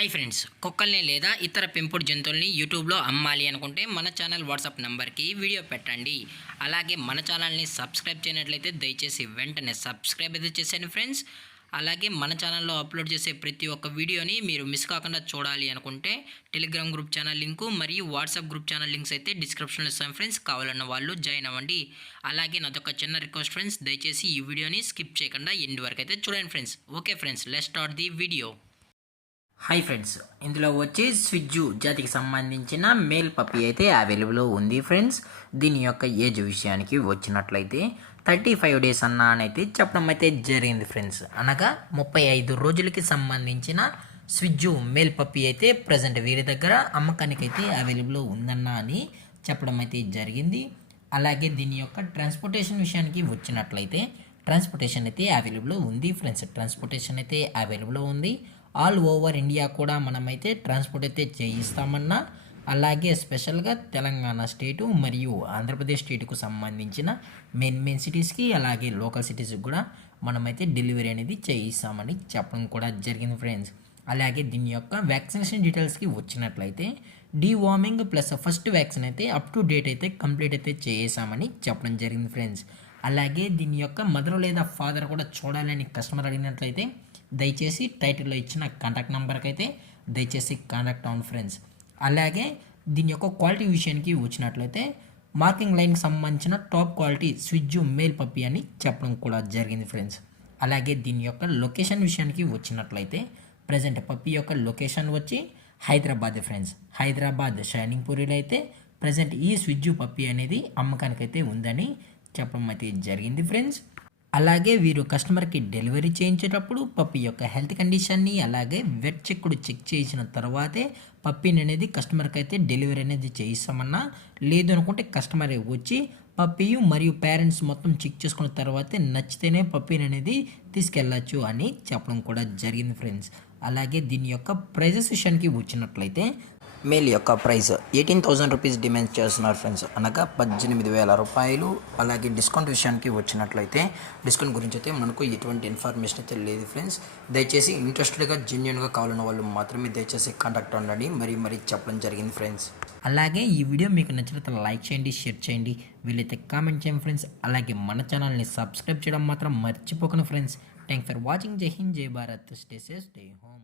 Hi friends, కుక్కల్ని లేదా ఇతర పెంపుడు జంతువుల్ని యూట్యూబ్లో అమ్మాలి అనుకుంటే మన ఛానల్ వాట్సాప్ నెంబర్కి వీడియో పెట్టండి. అలాగే మన ఛానల్ని సబ్స్క్రైబ్ చేయనట్లయితే దయచేసి వెంటనే సబ్స్క్రైబ్ అయితే చేసేయండి ఫ్రెండ్స్. అలాగే మన ఛానల్లో అప్లోడ్ చేసే ప్రతి ఒక్క వీడియోని మీరు మిస్ కాకుండా చూడాలి అనుకుంటే టెలిగ్రామ్ గ్రూప్ ఛానల్ లింకు మరియు వాట్సాప్ గ్రూప్ ఛానల్ లింక్స్ అయితే డిస్క్రిప్షన్లో ఇస్తాను ఫ్రెండ్స్. కావాలన్న వాళ్ళు జాయిన్ అవ్వండి. అలాగే నాదొక చిన్న రిక్వెస్ట్ ఫ్రెండ్స్, దయచేసి ఈ వీడియోని స్కిప్ చేయకుండా ఎండ్ వరకు అయితే చూడండి friends. Okay friends, let's start the video. Hi friends, ఇందులో వచ్చి స్విజ్జు జాతికి సంబంధించిన మేల్ పప్పీ అయితే అవైలబుల్ ఉంది ఫ్రెండ్స్. దీని యొక్క ఏజ్ విషయానికి వచ్చినట్లయితే 35 డేస్ అయితే చెప్పడం అయితే జరిగింది ఫ్రెండ్స్. అనగా 35 రోజులకి సంబంధించిన స్విజ్జు మేల్ పప్పీ అయితే ప్రజెంట్ వీరి దగ్గర అమ్మకానికి అయితే అవైలబుల్ ఉందన్నా అని చెప్పడం అయితే జరిగింది. అలాగే దీని యొక్క ట్రాన్స్పోర్టేషన్ విషయానికి వచ్చినట్లయితే ట్రాన్స్పోర్టేషన్ అయితే అవైలబుల్ ఉంది ఫ్రెండ్స్. ట్రాన్స్పోర్టేషన్ అయితే అవైలబుల్ ఉంది. ఆల్ ఓవర్ ఇండియా కూడా మనమైతే ట్రాన్స్పోర్ట్ అయితే చేయిస్తామన్నా, అలాగే స్పెషల్గా తెలంగాణ స్టేటు మరియు ఆంధ్రప్రదేశ్ స్టేట్కు సంబంధించిన మెయిన్ సిటీస్కి అలాగే లోకల్ సిటీస్కి కూడా మనమైతే డెలివరీ అనేది చేయిస్తామని చెప్పడం కూడా జరిగింది ఫ్రెండ్స్. అలాగే దీని యొక్క వ్యాక్సినేషన్ డీటెయిల్స్కి వచ్చినట్లయితే డీవార్మింగ్ ప్లస్ ఫస్ట్ వ్యాక్సిన్ అయితే అప్ టు డేట్ అయితే కంప్లీట్ అయితే చేసామని చెప్పడం జరిగింది ఫ్రెండ్స్. అలాగే దీని యొక్క మదర్ లేదా ఫాదర్ కూడా చూడాలని కస్టమర్ అడిగినట్లయితే దయచేసి టైటిల్లో ఇచ్చిన కాంటాక్ట్ నెంబర్కి అయితే దయచేసి కాంటాక్ట్ అవ్వండి ఫ్రెండ్స్. అలాగే దీని యొక్క క్వాలిటీ విషయానికి వచ్చినట్లయితే మార్కింగ్ లైన్కి సంబంధించిన టాప్ క్వాలిటీ స్విజ్జు మేల్ పప్పీ అని చెప్పడం కూడా జరిగింది ఫ్రెండ్స్. అలాగే దీని యొక్క లొకేషన్ విషయానికి వచ్చినట్లయితే ప్రజెంట్ పప్పీ యొక్క లొకేషన్ వచ్చి హైదరాబాద్ ఫ్రెండ్స్. హైదరాబాద్ షైనింగ్ పూరిలో అయితే ప్రజెంట్ ఈ స్విజ్జు పప్పీ అనేది అమ్మకానికి అయితే ఉందని చెప్పడం అయితే జరిగింది ఫ్రెండ్స్. అలాగే వీరు కస్టమర్కి డెలివరీ చేయించేటప్పుడు పప్పీ యొక్క హెల్త్ కండిషన్ని అలాగే వెట్ చెక్ కూడా చెక్ చేసిన తర్వాతే పప్పీని అనేది కస్టమర్కి అయితే డెలివరీ అనేది చేయిస్తామన్నా, లేదు అనుకుంటే కస్టమర్ వచ్చి పప్పీయు మరియు పేరెంట్స్ మొత్తం చెక్ చేసుకున్న తర్వాతే నచ్చితేనే పప్పీని అనేది తీసుకెళ్ళచ్చు అని చెప్పడం కూడా జరిగింది ఫ్రెండ్స్. అలాగే దీని యొక్క ప్రైజెస్ విషయానికి వచ్చినట్లయితే మేల్ యొక్క ప్రైస్ 18,000 రూపీస్ డిమాండ్ చేస్తున్నారు ఫ్రెండ్స్, అనగా 18,000 రూపాయలు. అలాగే డిస్కౌంట్ విషయానికి వచ్చినట్లయితే డిస్కౌంట్ గురించి అయితే మనకు ఎటువంటి ఇన్ఫర్మేషన్ అయితే లేదు ఫ్రెండ్స్. దయచేసి ఇంట్రెస్టెడ్గా జెన్యున్గా కావాలన్న వాళ్ళు మాత్రమే దయచేసి కాంటాక్ట్ అవ్వండి మరీ చెప్పడం జరిగింది ఫ్రెండ్స్. అలాగే ఈ వీడియో మీకు నచ్చినట్లయితే లైక్ చేయండి, షేర్ చేయండి, వీలైతే కామెంట్ చేయండి ఫ్రెండ్స్. అలాగే మన ఛానల్ని సబ్స్క్రైబ్ చేయడం మాత్రం మర్చిపోకండి ఫ్రెండ్స్. Thanks for watching. జై హింద్, జై Bharat, stay safe, stay home.